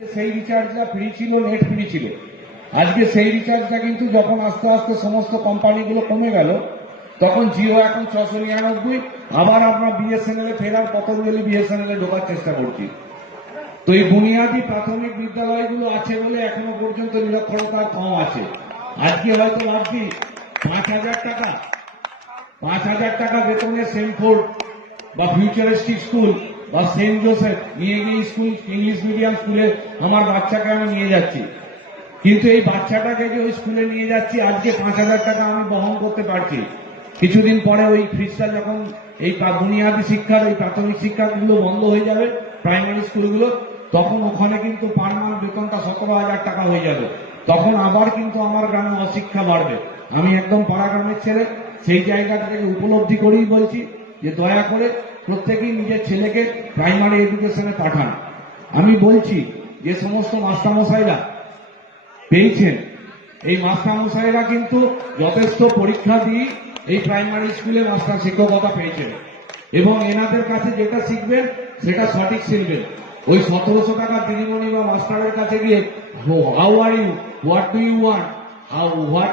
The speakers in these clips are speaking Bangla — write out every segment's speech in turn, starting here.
সেই রিচার্জটা ফ্রি ছিল, নেট ফ্রি ছিল। আজকে সেই রিচার্জটা কিন্তু যখন আস্তে আস্তে সমস্ত কোম্পানিগুলো কমে গেল, তখন জিও এখন 699, আবার আমরা বিএসএনএল এ ফেরার পতঞ্জলি বিএসএনএল এ ঢোকার চেষ্টা করছি। তো এই বুনিয়াদী প্রাথমিক বিদ্যালয়গুলো আছে বলে এখনো পর্যন্ত নিরক্ষরতা কম আছে। আজকে হয়তো ভাবছি 5,000 টাকা বেতনে সেন্টফোর্ড বা ফিউচারিস্টিক স্কুল বা সেন্ট জোসেফ নিয়ে গিয়ে স্কুল, ইংলিশ মিডিয়াম স্কুলে আমার বাচ্চাকে আমি নিয়ে যাচ্ছি, কিন্তু এই বাচ্চাটাকে যে ওই স্কুলে নিয়ে যাচ্ছি আজকে 5,000 টাকা আমি বহন করতে পারছি। কিছুদিন পরে ওই ফিসটা যখন এই বুনিয়াদী শিক্ষার, এই প্রাথমিক শিক্ষাগুলো বন্ধ হয়ে যাবে, প্রাইমারি স্কুলগুলো, তখন ওখানে কিন্তু পার মান্থ বেতনটা 17,000 টাকা হয়ে যাবে। তখন আবার কিন্তু আমার গ্রামে অশিক্ষা বাড়বে। আমি একদম পাড়া গ্রামের ছেলে, সেই জায়গাটা থেকে উপলব্ধি করেই বলছি যে দয়া করে প্রত্যেকেই নিজের ছেলেকে প্রাইমারি এডুকেশনে পাঠান। আমি বলছি যে সমস্ত মাস্টারমশাইরা পেয়েছেন, এই মাস্টারমশাইরা কিন্তু যথেষ্ট পরীক্ষা দিয়ে এই প্রাইমারি স্কুলে মাস্টার শিক্ষকতা পেয়েছেন, এবং এনাদের কাছে যেটা শিখবেন সেটা সঠিক শিখবেন। ওই 1700 টাকা দিদিমণি বা মাস্টারের কাছে গিয়ে how are you, what do you want, what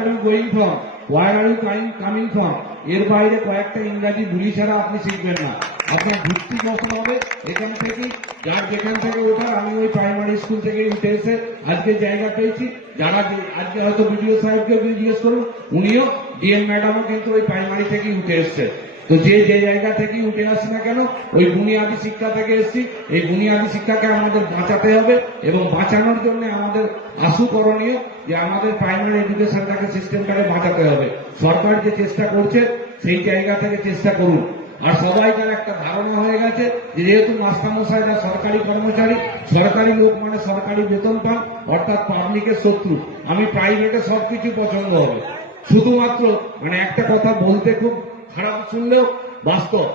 are you going from, where are you coming from, এর বাইরে কয়েকটা ইংরাজি বুলি ছাড়া আপনি শিখবেন না। আপনার ভিত্তি বসতে হবে এখান থেকেই, যার যেখান থেকে ওঠার। আমি ওই প্রাইমারি স্কুল থেকে উঠে এসে আজকে জায়গা পেয়েছি। যারা আজকে হয়তো বিডিও সাহেবকে জিজ্ঞেস করুন, উনিও, ডিএম ম্যাডামও কিন্তু ওই প্রাইমারি থেকেই উঠে এসছে। তো যে জায়গা থেকেই উঠে আসি না কেন, ওই বুনিয়াদী শিক্ষা থেকে এসছি। এই বুনিয়াদী শিক্ষাকে আমাদের বাঁচাতে হবে, এবং বাঁচানোর জন্য আমাদের আশু করণীয় যে আমাদের প্রাইমারি এডুকেশনটাকে, সিস্টেমটাকে বাঁচাতে হবে। সরকার যে চেষ্টা করছে সেই জায়গা থেকে চেষ্টা করুন। আর সবাইকার একটা ধারণা হয়ে গেছে যে যেহেতু মাস্টারমশাইরা সরকারি কর্মচারী, সরকারি লোক মানে সরকারি বেতন পান, অর্থাৎ পাবলিকের শত্রু। আমি প্রাইভেটে সবকিছু পছন্দ হবে, শুধুমাত্র মানে একটা কথা বলতে খুব খারাপ শুনলেও বাস্তব,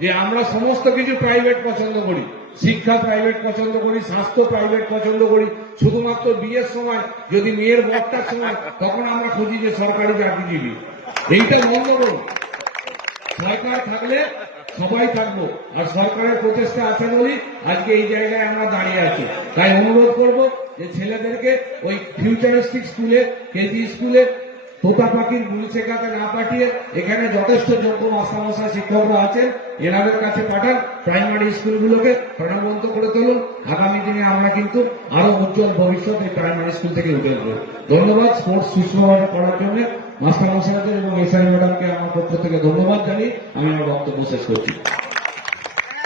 যে আমরা সমস্ত কিছু প্রাইভেট পছন্দ করি। শিক্ষা প্রাইভেট পছন্দ করি, স্বাস্থ্য প্রাইভেট পছন্দ করি। শুধুমাত্র বিয়ের সময় যদি মেয়ের বরটার সময়, তখন আমরা খুঁজি যে সরকারি চাকরিজীবী। এইটা বন্ধ করুন। সরকার থাকলে সবাই থাকবো, আর সরকারের প্রচেষ্টা আছে বলেই আজকে এই জায়গায় আমরা দাঁড়িয়ে আছি। তাই অনুরোধ করব যে ছেলেদেরকে ওই ফিউচারিস্টিক স্কুলে, কেজি স্কুলে তোতা পাখির গুলি শেখাতে না পাঠিয়ে এখানে যথেষ্ট যোগ্য মাস্টারমশাই শিক্ষকরা আছেন, এনাদের কাছে পাঠান। প্রাইমারি স্কুলগুলোকে প্রাণবন্ত করে তুলুন। আগামী দিনে আমরা কিন্তু আরো উজ্জ্বল ভবিষ্যৎ এই প্রাইমারি স্কুল থেকে উঠে আসবো। ধন্যবাদ স্পোর্টস সুষ্ঠুভাবে করার জন্য মাস্টারমশাইদের এবং এসআই ম্যাডামকে আমার পক্ষ থেকে ধন্যবাদ জানিয়ে আমি আমার বক্তব্য শেষ করছি।